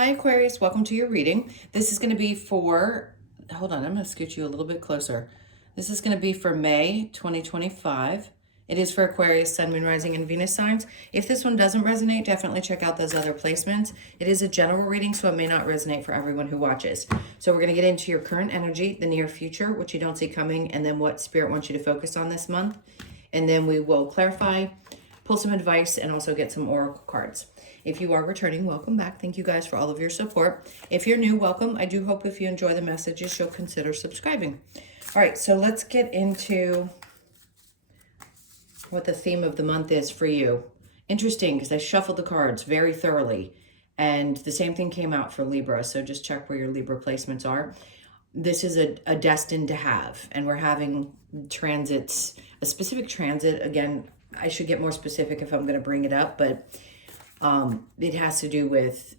Hi Aquarius, welcome to your reading. This is going to be for, hold on, I'm going to scoot you a little bit closer. This is going to be for May 2025. It is for Aquarius, Sun, Moon, Rising, and Venus signs. If this one doesn't resonate, definitely check out those other placements. It is a general reading, so it may not resonate for everyone who watches. So we're going to get into your current energy, the near future, which you don't see coming, and then what Spirit wants you to focus on this month. And then we will clarify, pull some advice, and also get some oracle cards. If you are returning, welcome back. Thank you guys for all of your support. If you're new, welcome. I do hope if you enjoy the messages, you'll consider subscribing. All right, so let's get into what the theme of the month is for you. Interesting, because I shuffled the cards very thoroughly, and the same thing came out for Libra, so just check where your Libra placements are. This is a destined to have, and we're having transits, a specific transit. Again, I should get more specific if I'm going to bring it up, but it has to do with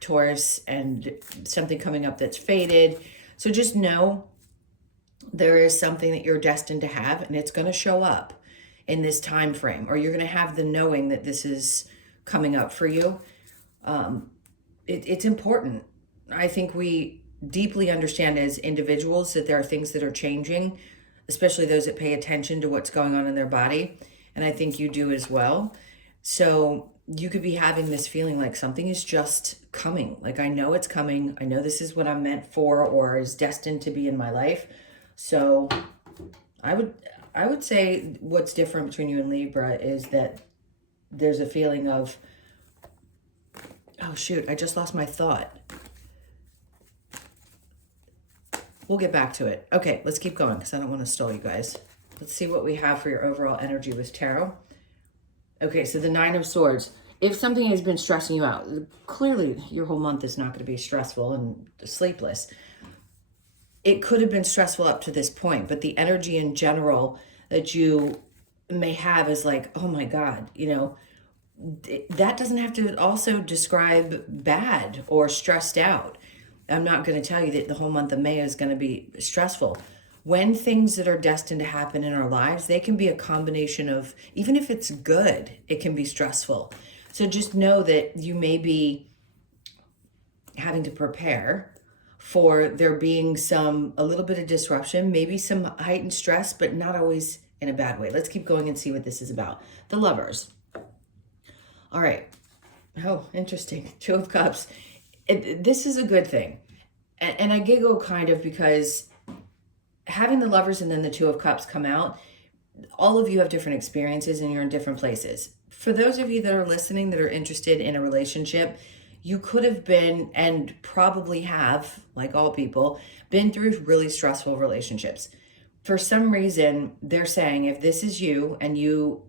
Taurus and something coming up that's fated. So just know there is something that you're destined to have, and it's going to show up in this time frame, or you're going to have the knowing that this is coming up for you. It's important. I think we deeply understand as individuals that there are things that are changing, especially those that pay attention to what's going on in their body. And I think you do as well. So you could be having this feeling like something is just coming. Like, I know it's coming. I know this is what I'm meant for or is destined to be in my life. So I would say what's different between you and Libra is that there's a feeling of, oh shoot, I just lost my thought. We'll get back to it. Okay, let's keep going because I don't want to stall you guys. Let's see what we have for your overall energy with tarot. Okay, so the Nine of Swords. If something has been stressing you out, clearly your whole month is not going to be stressful and sleepless. It could have been stressful up to this point, but the energy in general that you may have is like, oh my God, you know, that doesn't have to also describe bad or stressed out. I'm not going to tell you that the whole month of May is going to be stressful. When things that are destined to happen in our lives, they can be a combination of, even if it's good, it can be stressful. So just know that you may be having to prepare for there being a little bit of disruption, maybe some heightened stress, but not always in a bad way. Let's keep going and see what this is about. The Lovers. All right. Oh, interesting. Two of Cups. This is a good thing. And I giggle kind of because having the Lovers and then the Two of Cups come out, all of you have different experiences and you're in different places. For those of you that are listening that are interested in a relationship, you could have been, and probably have, like all people, been through really stressful relationships. For some reason, they're saying if this is you and you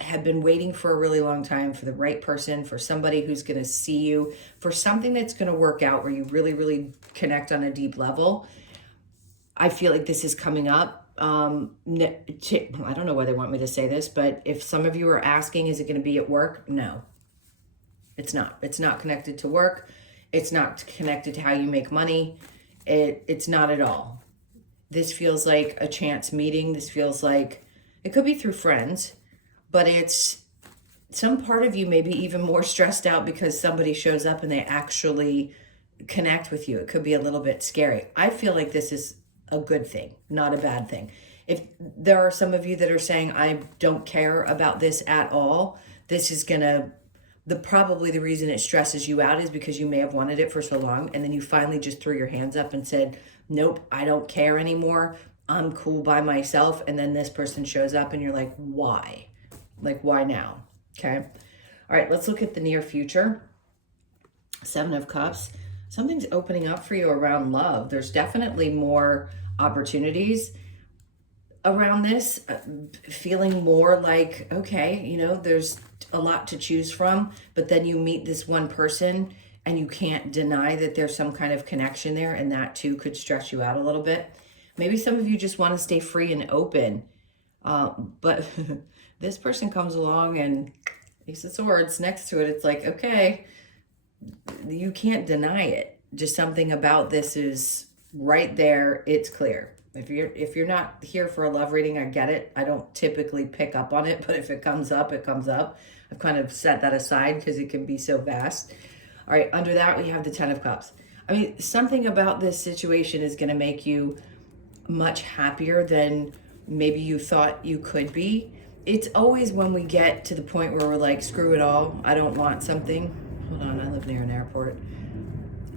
have been waiting for a really long time for the right person, for somebody who's going to see you, for something that's going to work out where you really, really connect on a deep level, I feel like this is coming up. I don't know why they want me to say this, but if some of you are asking, is it going to be at work? No, it's not. It's not connected to work. It's not connected to how you make money. It's not at all. This feels like a chance meeting. This feels like it could be through friends, but it's some part of you may be even more stressed out because somebody shows up and they actually connect with you. It could be a little bit scary. I feel like this is a good thing, not a bad thing. If there are some of you that are saying, I don't care about this at all, this is probably the reason it stresses you out is because you may have wanted it for so long and then you finally just threw your hands up and said, nope, I don't care anymore. I'm cool by myself. And then this person shows up and you're like, why? Like, why now? Okay. All right, let's look at the near future. Seven of Cups. Something's opening up for you around love. There's definitely more opportunities around this, feeling more like, okay, you know, there's a lot to choose from, but then you meet this one person and you can't deny that there's some kind of connection there, and that too could stress you out a little bit. Maybe some of you just want to stay free and open, but this person comes along and Ace of Swords next to it. It's like, okay, you can't deny it. Just something about this is right there. It's clear. If you're not here for a love reading, I get it. I don't typically pick up on it, but if it comes up, it comes up. I've kind of set that aside because it can be so vast. All right, under that we have the Ten of Cups. I mean, something about this situation is going to make you much happier than maybe you thought you could be. It's always when we get to the point where we're like, screw it all, I don't want something. Hold on, I live near an airport.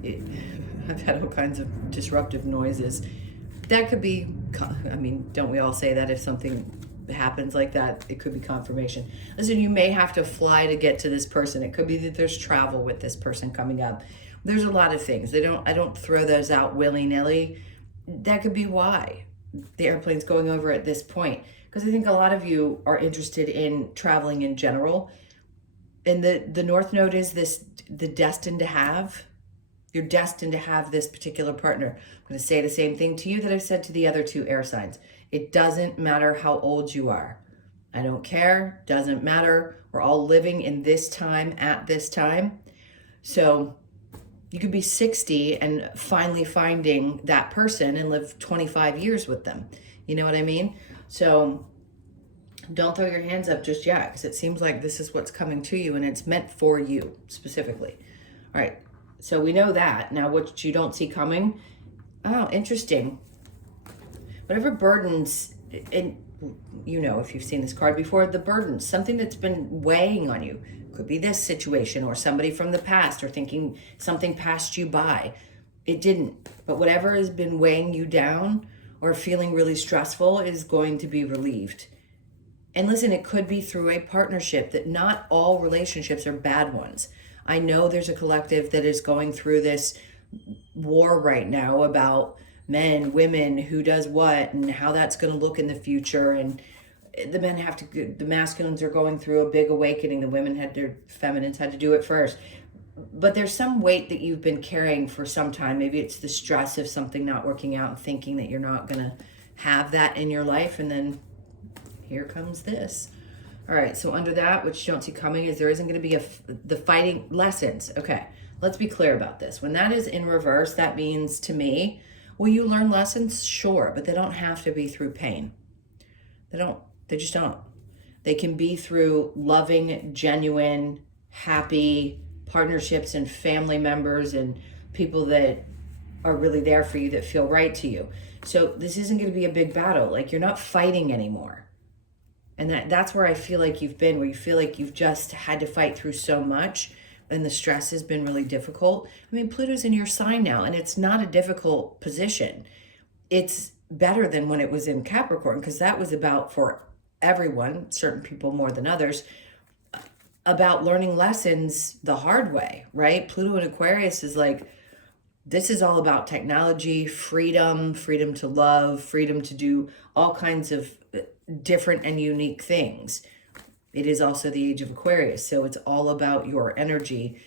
I've had all kinds of disruptive noises. That could be, I mean, don't we all say that if something happens like that, it could be confirmation. Listen, you may have to fly to get to this person. It could be that there's travel with this person coming up. There's a lot of things. I don't throw those out willy-nilly. That could be why the airplane's going over at this point. Because I think a lot of you are interested in traveling in general. And the North Node is the destined to have. You're destined to have this particular partner. I'm going to say the same thing to you that I've said to the other two air signs. It doesn't matter how old you are. I don't care. Doesn't matter. We're all living in this time at this time. So you could be 60 and finally finding that person and live 25 years with them. You know what I mean? So don't throw your hands up just yet, because it seems like this is what's coming to you and it's meant for you specifically. All right. So we know that. Now what you don't see coming. Oh, interesting. Whatever burdens, and you know, if you've seen this card before, the burdens, something that's been weighing on you. Could be this situation or somebody from the past or thinking something passed you by. It didn't. But whatever has been weighing you down or feeling really stressful is going to be relieved. And listen, it could be through a partnership. That not all relationships are bad ones. I know there's a collective that is going through this war right now about men, women, who does what, and how that's going to look in the future. And the men have to, the masculines are going through a big awakening. The women feminines had to do it first. But there's some weight that you've been carrying for some time. Maybe it's the stress of something not working out and thinking that you're not going to have that in your life. And then here comes this. All right, so under that, which you don't see coming, is there isn't going to be the fighting lessons. Okay, let's be clear about this. When that is in reverse, that means to me, will you learn lessons? Sure, but they don't have to be through pain. They just don't. They can be through loving, genuine, happy partnerships and family members and people that are really there for you, that feel right to you. So this isn't going to be a big battle. Like, you're not fighting anymore. And that's where I feel like you've been, where you feel like you've just had to fight through so much and the stress has been really difficult. I mean, Pluto's in your sign now, and it's not a difficult position. It's better than when it was in Capricorn, because that was about, for everyone, certain people more than others, about learning lessons the hard way, right? Pluto in Aquarius is like, this is all about technology, freedom to love, freedom to do all kinds of different and unique things. It is also the age of Aquarius, so it's all about your energy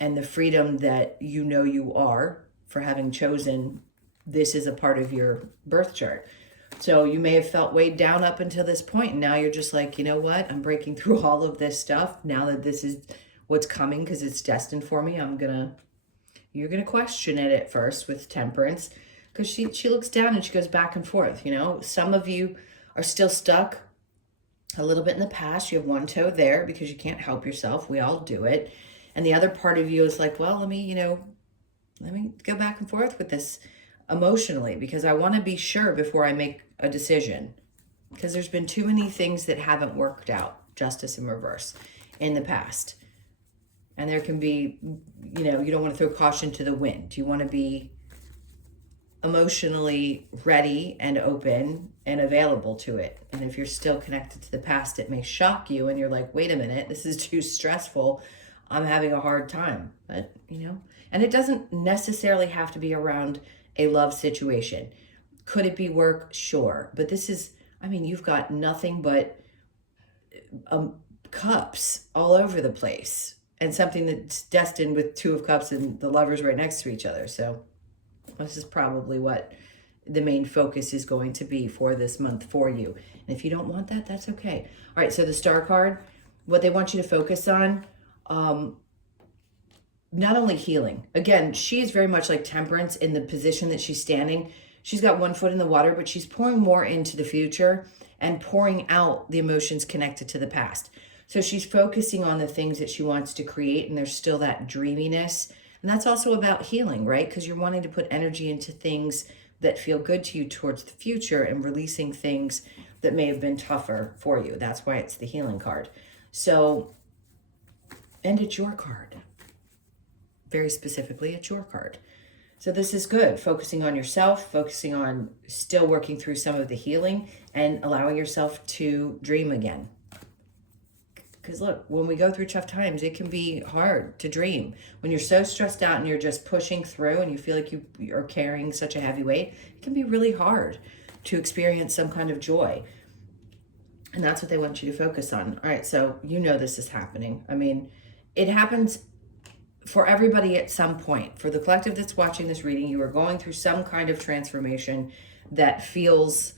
and the freedom that you know you are for having chosen this is a part of your birth chart. So you may have felt weighed down up until this point, and now you're just like, you know what? I'm breaking through all of this stuff now that this is what's coming because it's destined for me. You're gonna question it at first with Temperance, because she looks down and she goes back and forth. You know, some of you are still stuck a little bit in the past. You have one toe there because you can't help yourself. We all do it. And the other part of you is like, well, let me go back and forth with this emotionally, because I want to be sure before I make a decision, because there's been too many things that haven't worked out, Justice in reverse, in the past. And there can be, you don't want to throw caution to the wind. You want to be emotionally ready and open and available to it. And if you're still connected to the past, it may shock you and you're like, wait a minute, this is too stressful. I'm having a hard time. But, and it doesn't necessarily have to be around a love situation. Could it be work? Sure. But this is, you've got nothing but cups all over the place, and something that's destined with Two of Cups and the Lovers right next to each other. So this is probably what the main focus is going to be for this month for you. And if you don't want that, that's okay. All right, so the Star card, what they want you to focus on, not only healing. Again, she is very much like Temperance in the position that she's standing. She's got one foot in the water, but she's pouring more into the future and pouring out the emotions connected to the past. So she's focusing on the things that she wants to create, and there's still that dreaminess. And that's also about healing, right? Because you're wanting to put energy into things that feel good to you towards the future and releasing things that may have been tougher for you. That's why it's the healing card. So, and it's your card. Very specifically, it's your card. So this is good, focusing on yourself, focusing on still working through some of the healing and allowing yourself to dream again. Because look, when we go through tough times, it can be hard to dream. When you're so stressed out and you're just pushing through and you feel like you are carrying such a heavy weight, it can be really hard to experience some kind of joy. And that's what they want you to focus on. All right, so you know this is happening. I mean, it happens for everybody at some point. For the collective that's watching this reading, you are going through some kind of transformation that feels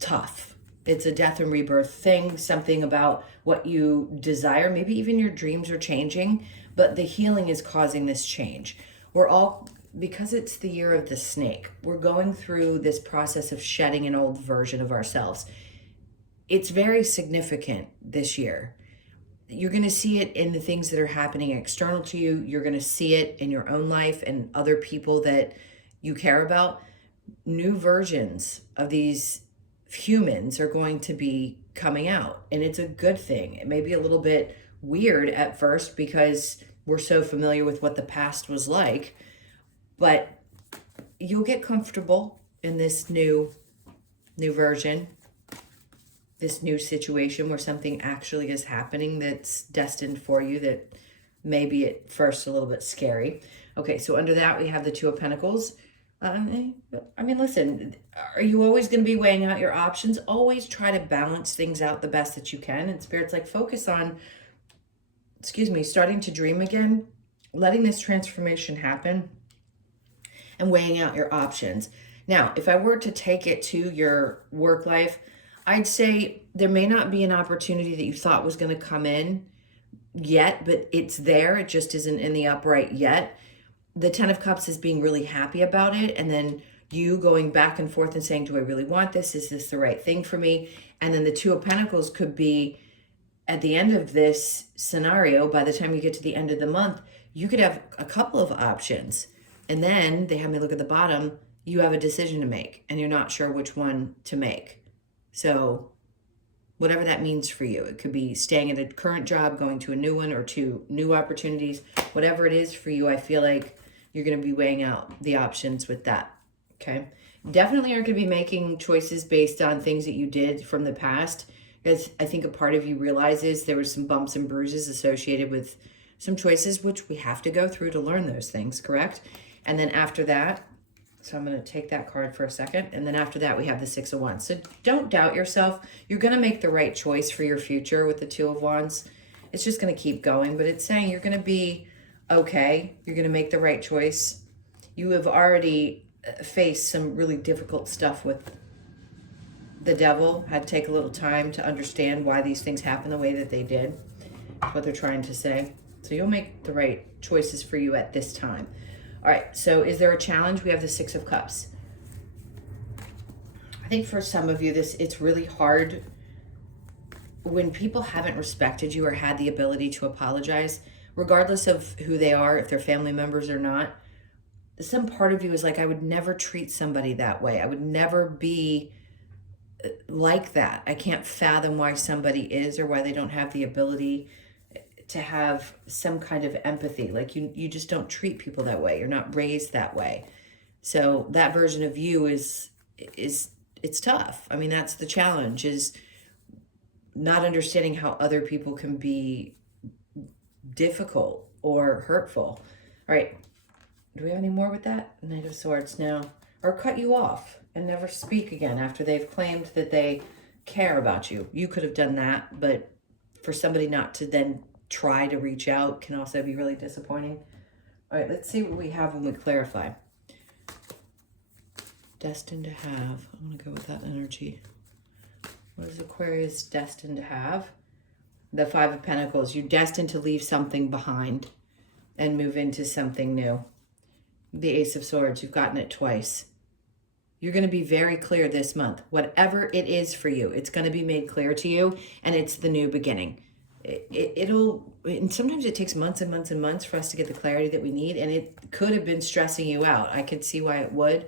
tough. It's a death and rebirth thing, something about what you desire. Maybe even your dreams are changing, but the healing is causing this change. We're all, because it's the year of the snake, we're going through this process of shedding an old version of ourselves. It's very significant this year. You're going to see it in the things that are happening external to you. You're going to see it in your own life and other people that you care about. New versions of these humans are going to be coming out, and it's a good thing. It may be a little bit weird at first because we're so familiar with what the past was like, but you'll get comfortable in this new version, this new situation where something actually is happening that's destined for you that may be at first a little bit scary. Okay, so under that we have the Two of Pentacles. I mean, listen, are you always going to be weighing out your options? Always try to balance things out the best that you can. And Spirit's like, focus on, starting to dream again, letting this transformation happen, and weighing out your options. Now, if I were to take it to your work life, I'd say there may not be an opportunity that you thought was going to come in yet, but it's there. It just isn't in the upright yet. The Ten of Cups is being really happy about it, and then you going back and forth and saying, do I really want this? Is this the right thing for me? And then the Two of Pentacles could be at the end of this scenario, by the time you get to the end of the month, you could have a couple of options. And then they have me look at the bottom, you have a decision to make, and you're not sure which one to make. So whatever that means for you, it could be staying at a current job, going to a new one, or to new opportunities. Whatever it is for you, I feel like you're going to be weighing out the options with that, okay? Definitely are going to be making choices based on things that you did from the past, because I think a part of you realizes there were some bumps and bruises associated with some choices, which we have to go through to learn those things, correct? And then after that, so I'm going to take that card for a second. And then after that, we have the Six of Wands. So don't doubt yourself. You're going to make the right choice for your future with the Two of Wands. It's just going to keep going. But it's saying you're going to be okay. You're going to make the right choice. You have already faced some really difficult stuff with the devil. Had to take a little time to understand why these things happen the way that they did. That's what they're trying to say. So you'll make the right choices for you at this time. All right, so is there a challenge? We have the Six of Cups. I think for some of you, it's really hard when people haven't respected you or had the ability to apologize, regardless of who they are, if they're family members or not. Some part of you is like, I would never treat somebody that way. I would never be like that. I can't fathom why somebody is or why they don't have the ability to have some kind of empathy. Like you just don't treat people that way. You're not raised that way. So that version of you is it's tough. I mean, that's the challenge, is not understanding how other people can be difficult or hurtful. All right. Do we have any more with that? Knight of Swords now. Or cut you off and never speak again after they've claimed that they care about you. You could have done that, but for somebody not to then try to reach out can also be really disappointing. All right, let's see what we have when we clarify. Destined to have. I'm going to go with that energy. What is Aquarius destined to have? The Five of Pentacles. You're destined to leave something behind and move into something new. The Ace of Swords. You've gotten it twice. You're going to be very clear this month. Whatever it is for you, it's going to be made clear to you, and it's the new beginning. it'll, and sometimes it takes months and months and months for us to get the clarity that we need. And it could have been stressing you out. I could see why it would,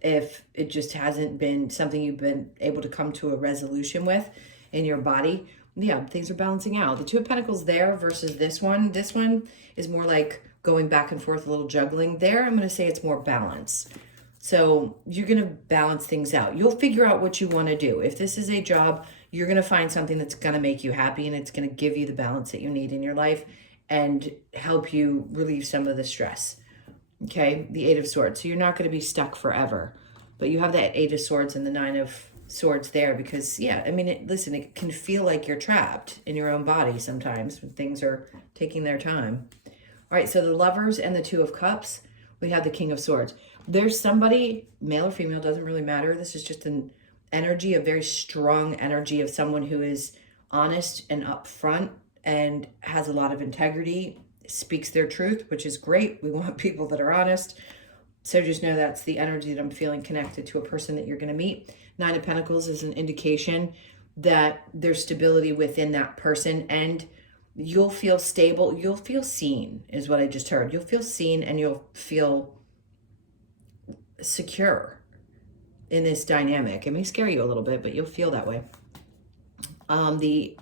if it just hasn't been something you've been able to come to a resolution with in your body. Yeah, things are balancing out. The Two of Pentacles there versus this one is more like going back and forth, a little juggling. There, I'm going to say it's more balance. So you're going to balance things out. You'll figure out what you want to do. If this is a job, you're going to find something that's going to make you happy, and it's going to give you the balance that you need in your life and help you relieve some of the stress. Okay, the Eight of Swords. So you're not going to be stuck forever. But you have that Eight of Swords and the Nine of Swords there because, yeah, I mean, listen, it can feel like you're trapped in your own body sometimes when things are taking their time. All right, so the Lovers and the Two of Cups, we have the King of Swords. There's somebody, male or female, doesn't really matter. This is just an energy, a very strong energy of someone who is honest and upfront and has a lot of integrity, speaks their truth, which is great. We want people that are honest. So just know that's the energy that I'm feeling connected to a person that you're going to meet. Nine of Pentacles is an indication that there's stability within that person, and you'll feel stable. You'll feel seen is what I just heard. You'll feel seen and you'll feel secure in this dynamic. It may scare you a little bit, but you'll feel that way. The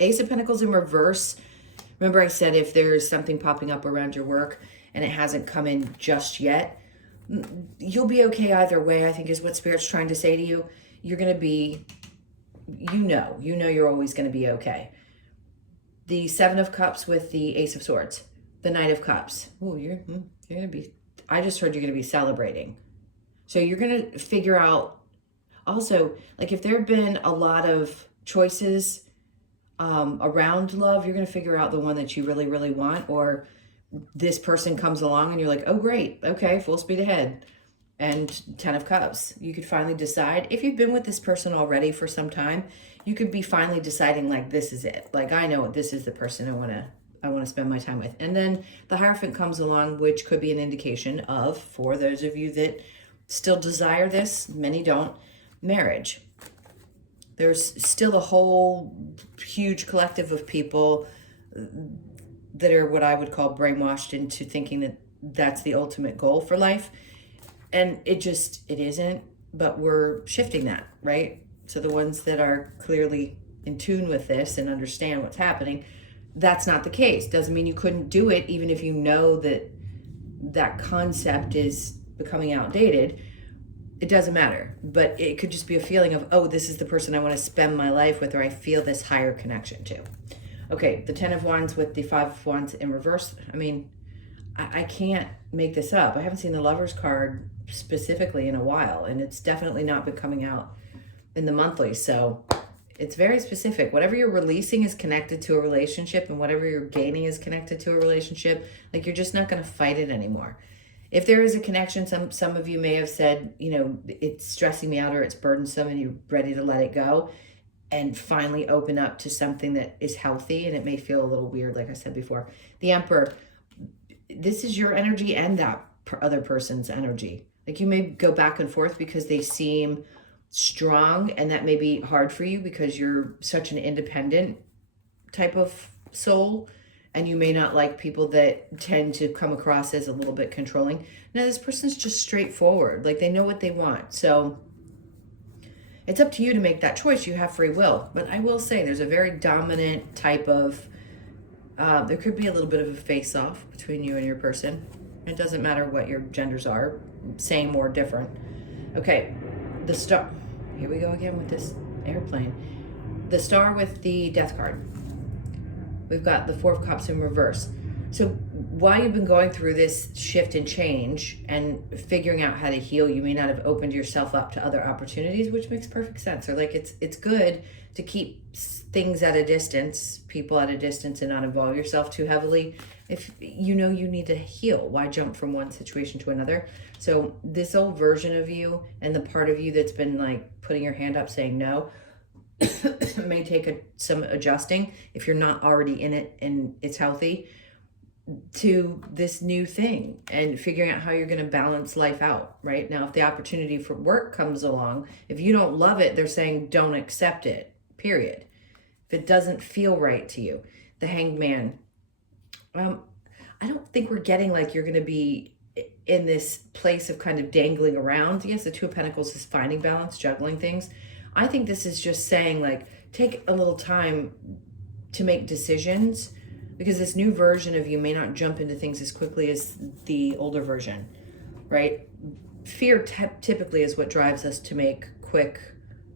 Ace of Pentacles in reverse. Remember I said if there's something popping up around your work and it hasn't come in just yet, you'll be okay either way, I think is what Spirit's trying to say to you. You're going to be, you know you're always going to be okay. The Seven of Cups with the Ace of Swords. The Knight of Cups. Oh, you're going to be, I just heard you're going to be celebrating. So you're going to figure out also, like if there have been a lot of choices around love, you're going to figure out the one that you really, really want, or this person comes along and you're like, oh, great. Okay. Full speed ahead. And 10 of Cups. You could finally decide if you've been with this person already for some time, you could be finally deciding like, this is it. Like, I know this is the person I want to spend my time with. And then the Hierophant comes along, which could be an indication of, for those of you that still desire this, many don't, marriage. There's still a whole huge collective of people that are what I would call brainwashed into thinking that that's the ultimate goal for life. And it isn't, but we're shifting that, right? So the ones that are clearly in tune with this and understand what's happening, that's not the case. Doesn't mean you couldn't do it, even if you know that that concept is becoming outdated. It doesn't matter, but it could just be a feeling of, oh, this is the person I want to spend my life with, or I feel this higher connection to. Okay, the 10 of Wands with the 5 of Wands in reverse. I mean, I can't make this up. I haven't seen the Lovers card specifically in a while, and it's definitely not been coming out in the monthly. So it's very specific. Whatever you're releasing is connected to a relationship, and whatever you're gaining is connected to a relationship. Like, you're just not going to fight it anymore. If there is a connection, some of you may have said, you know, it's stressing me out or it's burdensome, and you're ready to let it go and finally open up to something that is healthy. And it may feel a little weird, like I said before. The Emperor, this is your energy and that other person's energy. Like, you may go back and forth because they seem strong, and that may be hard for you because you're such an independent type of soul, and you may not like people that tend to come across as a little bit controlling. Now, this person's just straightforward. Like, they know what they want. So it's up to you to make that choice. You have free will. But I will say there's a very dominant type of, there could be a little bit of a face-off between you and your person. It doesn't matter what your genders are, same or different. Okay, the Star. Here we go again with this airplane. The Star with the Death card. We've got the 4 of Cups in reverse. So while you've been going through this shift and change and figuring out how to heal, you may not have opened yourself up to other opportunities, which makes perfect sense. Or like, it's good to keep things at a distance, people at a distance, and not involve yourself too heavily. If you know you need to heal, why jump from one situation to another? So this old version of you and the part of you that's been like putting your hand up saying no may take some adjusting if you're not already in it and it's healthy, to this new thing and figuring out how you're going to balance life out. Right now, if the opportunity for work comes along, if you don't love it, they're saying don't accept it, period. if it doesn't feel right to you. The Hanged Man. I don't think we're getting like you're going to be in this place of kind of dangling around. Yes, the Two of Pentacles is finding balance, juggling things. I think this is just saying like, take a little time to make decisions, because this new version of you may not jump into things as quickly as the older version, right? Fear typically is what drives us to make quick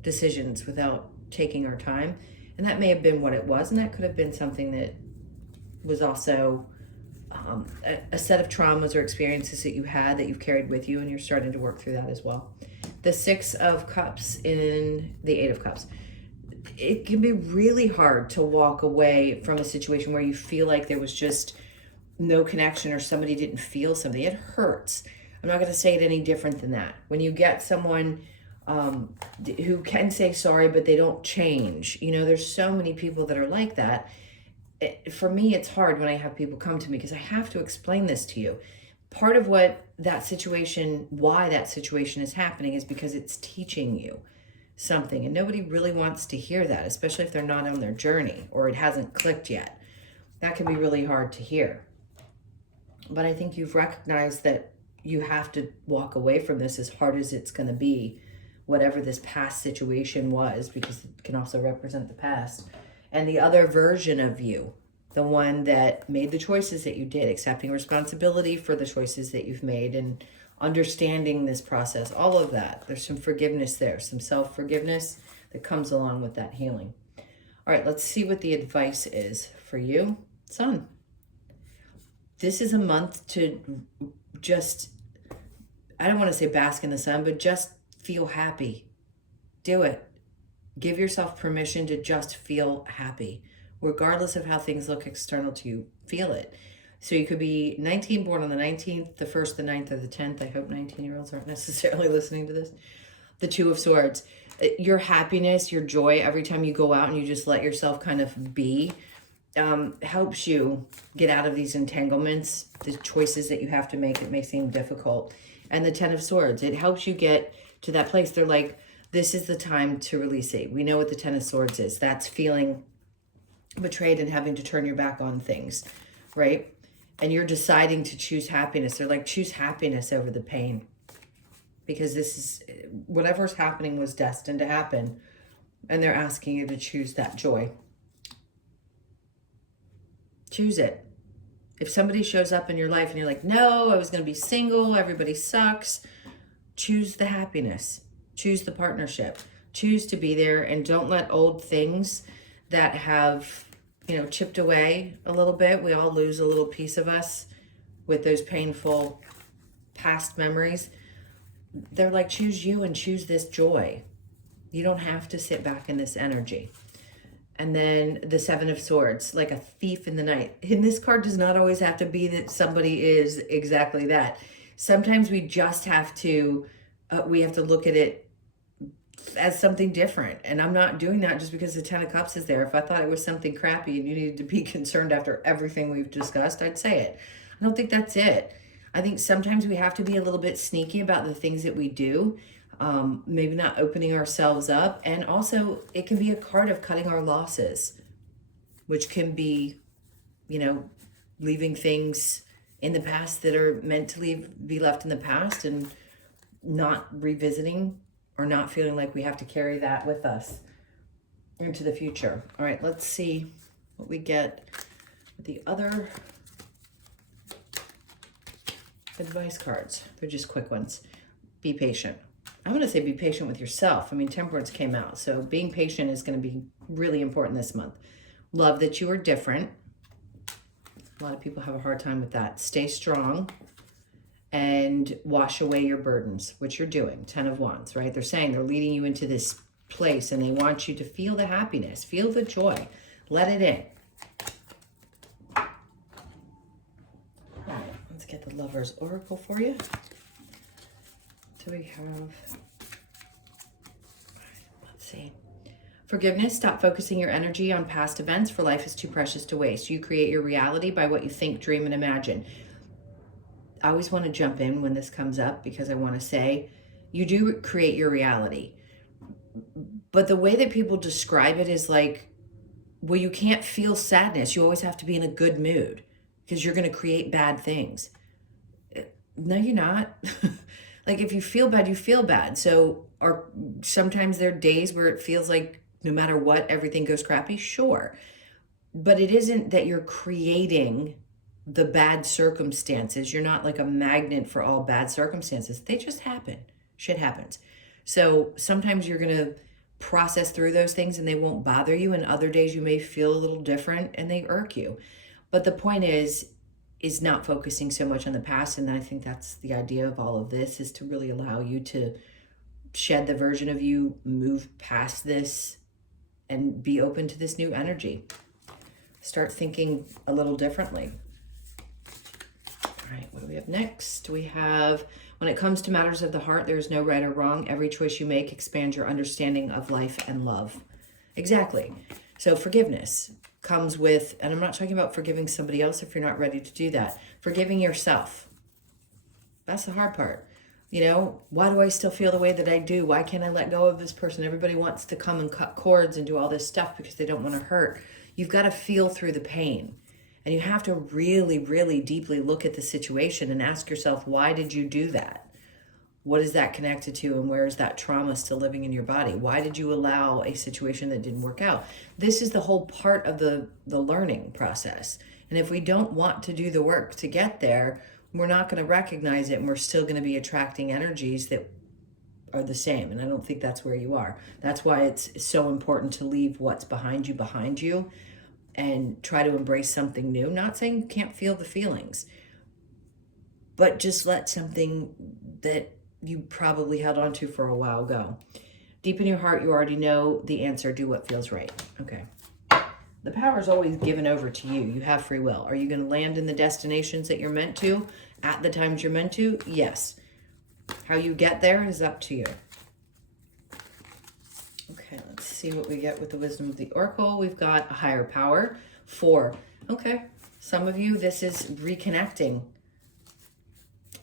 decisions without taking our time. And that may have been what it was. And that could have been something that was also a set of traumas or experiences that you had that you've carried with you, and you're starting to work through that as well. The Six of Cups in the Eight of Cups. It can be really hard to walk away from a situation where you feel like there was just no connection or somebody didn't feel something. It hurts. I'm not going to say it any different than that. When you get someone who can say sorry, but they don't change. You know, there's so many people that are like that. For me, it's hard when I have people come to me because I have to explain this to you. Part of what that situation, why that situation is happening, is because it's teaching you something. And nobody really wants to hear that, especially if they're not on their journey or it hasn't clicked yet. That can be really hard to hear. But I think you've recognized that you have to walk away from this, as hard as it's going to be, whatever this past situation was, because it can also represent the past. And the other version of you, the one that made the choices that you did, accepting responsibility for the choices that you've made and understanding this process, all of that. There's some forgiveness there, some self-forgiveness that comes along with that healing. All right, let's see what the advice is for you, Sun. This is a month to just, I don't want to say bask in the sun, but just feel happy. Do it. Give yourself permission to just feel happy, regardless of how things look external to you. Feel it. So you could be 19, born on the 19th, the 1st, the 9th, or the 10th. I hope 19-year-olds aren't necessarily listening to this. The Two of Swords. Your happiness, your joy, every time you go out and you just let yourself kind of be, helps you get out of these entanglements, the choices that you have to make that may seem difficult. And the Ten of Swords, it helps you get to that place. They're like, this is the time to release it. We know what the Ten of Swords is. That's feeling betrayed and having to turn your back on things, right? And you're deciding to choose happiness. They're like, choose happiness over the pain. Because this is, whatever's happening was destined to happen. And they're asking you to choose that joy. Choose it. If somebody shows up in your life and you're like, no, I was going to be single, everybody sucks, choose the happiness. Choose the partnership. Choose to be there, and don't let old things that have, you know, chipped away a little bit. We all lose a little piece of us with those painful past memories. They're like, choose you and choose this joy. You don't have to sit back in this energy. And then the Seven of Swords, like a thief in the night. And this card does not always have to be that somebody is exactly that. Sometimes we just have to, we have to look at it as something different. And I'm not doing that just because the Ten of Cups is there. If I thought it was something crappy and you needed to be concerned after everything we've discussed, I'd say it. I don't think that's it. I think sometimes we have to be a little bit sneaky about the things that we do. Maybe not opening ourselves up. And also it can be a card of cutting our losses, which can be, you know, leaving things in the past that are meant to be left in the past, and not revisiting or not feeling like we have to carry that with us into the future. All right, let's see what we get with the other advice cards. They're just quick ones. Be patient. I'm going to say be patient with yourself. I mean, Temperance came out, so being patient is going to be really important this month. Love that you are different. A lot of people have a hard time with that. Stay strong and wash away your burdens, which you're doing. Ten of Wands, right? They're saying they're leading you into this place, and they want you to feel the happiness, feel the joy. Let it in. All right, let's get the Lover's Oracle for you. So we have, let's see. Forgiveness. Stop focusing your energy on past events, for life is too precious to waste. You create your reality by what you think, dream, and imagine. I always want to jump in when this comes up, because I want to say you do create your reality. But the way that people describe it is like Well, you can't feel sadness. You always have to be in a good mood because you're going to create bad things. No, you're not. Like if you feel bad, you feel bad. So, or sometimes there are days where it feels like no matter what, everything goes crappy. Sure. But it isn't that you're creating the bad circumstances. You're not like a magnet for all bad circumstances. They just happen. Shit happens. So sometimes you're going to process through those things and they won't bother you. And other days you may feel a little different and they irk you. But the point is not focusing so much on the past. And I think that's the idea of all of this, is to really allow you to shed the version of you, move past this, and be open to this new energy. Start thinking a little differently. All right, what do we have next? We have, when it comes to matters of the heart, there is no right or wrong. Every choice you make expands your understanding of life and love. Exactly. So forgiveness comes with, and I'm not talking about forgiving somebody else if you're not ready to do that. Forgiving yourself. That's the hard part. You know, why do I still feel the way that I do? Why can't I let go of this person? Everybody wants to come and cut cords and do all this stuff because they don't want to hurt. You've got to feel through the pain. And you have to really, really deeply look at the situation and ask yourself, why did you do that? What is that connected to, and where is that trauma still living in your body? Why did you allow a situation that didn't work out? This is the whole part of the learning process. And if we don't want to do the work to get there, we're not going to recognize it, and we're still going to be attracting energies that are the same. And I don't think that's where you are. That's why it's so important to leave what's behind you and try to embrace something new. Not saying you can't feel the feelings, but just let something that you probably held on to for a while go. Deep in your heart, you already know the answer. Do what feels right. Okay. The power is always given over to you. You have free will. Are you going to land in the destinations that you're meant to at the times you're meant to? Yes. How you get there is up to you. Okay, let's see what we get with the wisdom of the oracle. We've got a higher power. 4. Okay. Some of you, this is reconnecting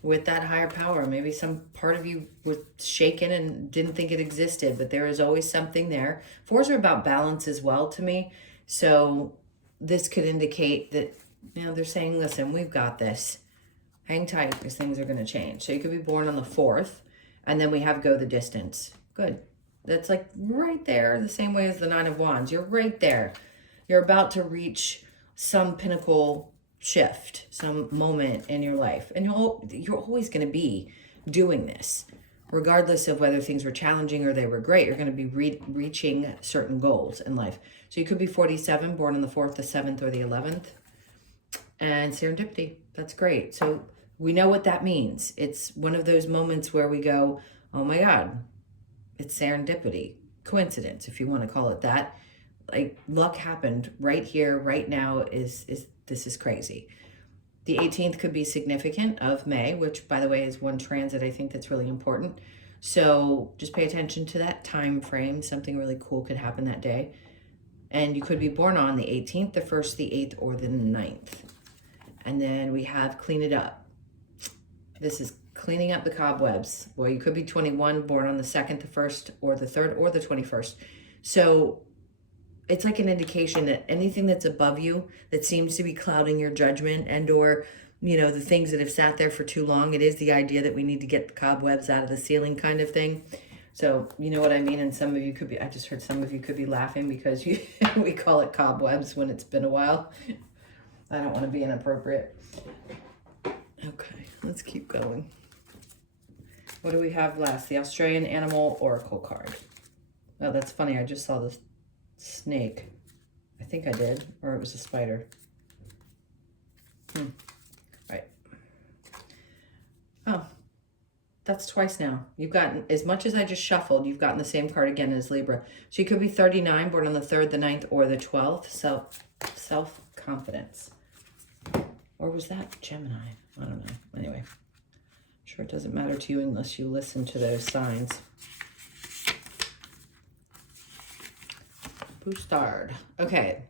with that higher power. Maybe some part of you was shaken and didn't think it existed, but there is always something there. 4s are about balance as well to me. So this could indicate that, you know, they're saying, listen, we've got this. Hang tight because things are going to change. So you could be born on the 4th, and then we have go the distance. Good. That's like right there, the same way as the 9 of Wands. You're right there. You're about to reach some pinnacle shift, some moment in your life. And you're always going to be doing this. Regardless of whether things were challenging or they were great, you're going to be reaching certain goals in life. So you could be 47, born on the 4th, the 7th, or the 11th. And serendipity. That's great. So we know what that means. It's one of those moments where we go, oh my God, it's serendipity. Coincidence, if you want to call it that. Like luck happened right here, right now. This is crazy. The 18th could be significant of May, which by the way is one transit I think that's really important. So just pay attention to that time frame. Something really cool could happen that day. And you could be born on the 18th, the 1st, the 8th, or the 9th. And then we have clean it up. This is cleaning up the cobwebs. Well, you could be 21, born on the 2nd, the 1st, or the 3rd, or the 21st. So it's like an indication that anything that's above you that seems to be clouding your judgment and or, you know, the things that have sat there for too long, it is the idea that we need to get the cobwebs out of the ceiling kind of thing. So you know what I mean? And some of you could be, I just heard some of you could be laughing because we call it cobwebs when it's been a while. I don't want to be inappropriate. Okay, let's keep going. What do we have last? The Australian Animal Oracle card. Oh, that's funny. I just saw this snake. I think I did, or it was a spider. Right. Oh, that's twice now. You've gotten, as much as I just shuffled, you've gotten the same card again as Libra. So you could be 39, born on the 3rd, the 9th, or the 12th. Self-confidence. Or was that Gemini? I don't know. Anyway, I'm sure it doesn't matter to you unless you listen to those signs. Bustard. Okay.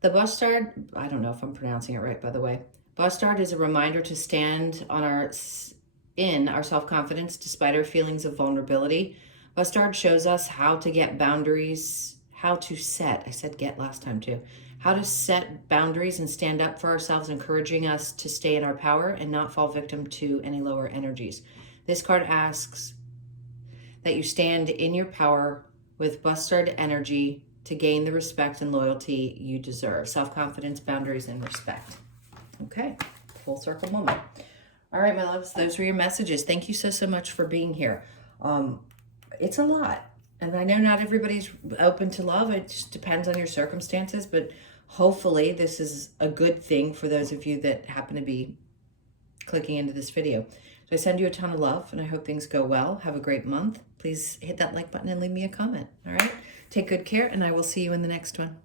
The bustard, I don't know if I'm pronouncing it right, by the way. Bustard is a reminder to stand on our self-confidence despite our feelings of vulnerability. Bustard shows us how to get boundaries, how to set, I said get last time too, how to set boundaries and stand up for ourselves, encouraging us to stay in our power and not fall victim to any lower energies. This card asks that you stand in your power with bustard energy to gain the respect and loyalty you deserve. Self-confidence, boundaries, and respect. Okay, full circle moment. All right, my loves, those were your messages. Thank you so much for being here. It's a lot. And I know not everybody's open to love. It just depends on your circumstances. But hopefully this is a good thing for those of you that happen to be clicking into this video. So I send you a ton of love, and I hope things go well. Have a great month. Please hit that like button and leave me a comment. All right? Take good care, and I will see you in the next one.